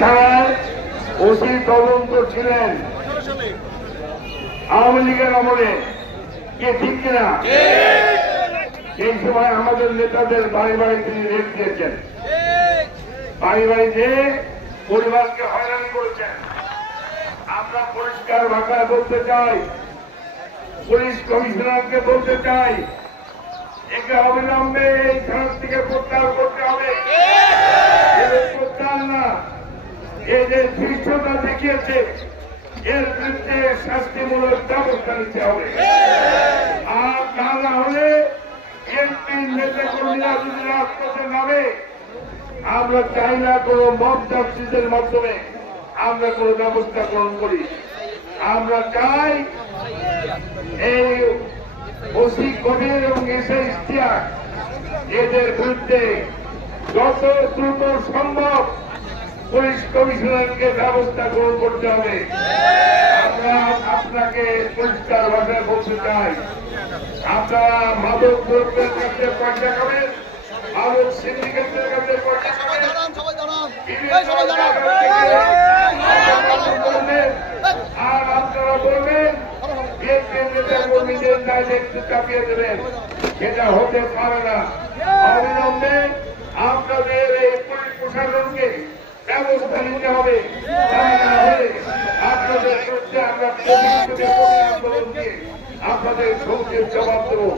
থানার ওসি তদন্ত ছিলেন। আওয়ামী লীগের আমলে। কে ঠিক কিনা? সেই সময় আমাদের নেতাদের বাড়ি বাড়ি তিনি রেট দিয়েছেন। বাড়ি বাড়ি পরিবারকে হয়রানি করেছেন। আমরা পরিষ্কার ভাষায় বলতে চাই, পুলিশ কমিশনারকে বলতে চাই, একে অবিলম্বে এই থানা থেকে প্রত্যাহার করতে হবে এদের প্রত্যাহার না এই যে দেখিয়েছে, এর বিরুদ্ধে শাস্তিমূলক ব্যবস্থা নিতে হবে। আর তা না হলে আমরা চাই না কোনো মব মাধ্যমে আমরা কোনো ব্যবস্থা গ্রহণ করি। আমরা চাই এই ওসি কবির এবং এদের বিরুদ্ধে যত দ্রুত সম্ভব পুলিশ কমিশনারকে ব্যবস্থা গ্রহণ করতে হবে। আমরা আপনাকে পরিষ্কার ভাষায় বলতে চাই। আপনারা মাদক দ্রব্যের কাছে পয়সা খাবেন মাদক সিন্ডিকেটের কাছে পয়সা বলবেন, আর আপনারা বলবেন কর্মীদের গায়ে একটু চাপিয়ে দেবেন। সেটা হতে পারে না। অবিলম্বে আপনাদের এই পুলিশ প্রশাসনকে ব্যবস্থা নিতে হবে। আপনাদের আপনাদের জবাব দেবো।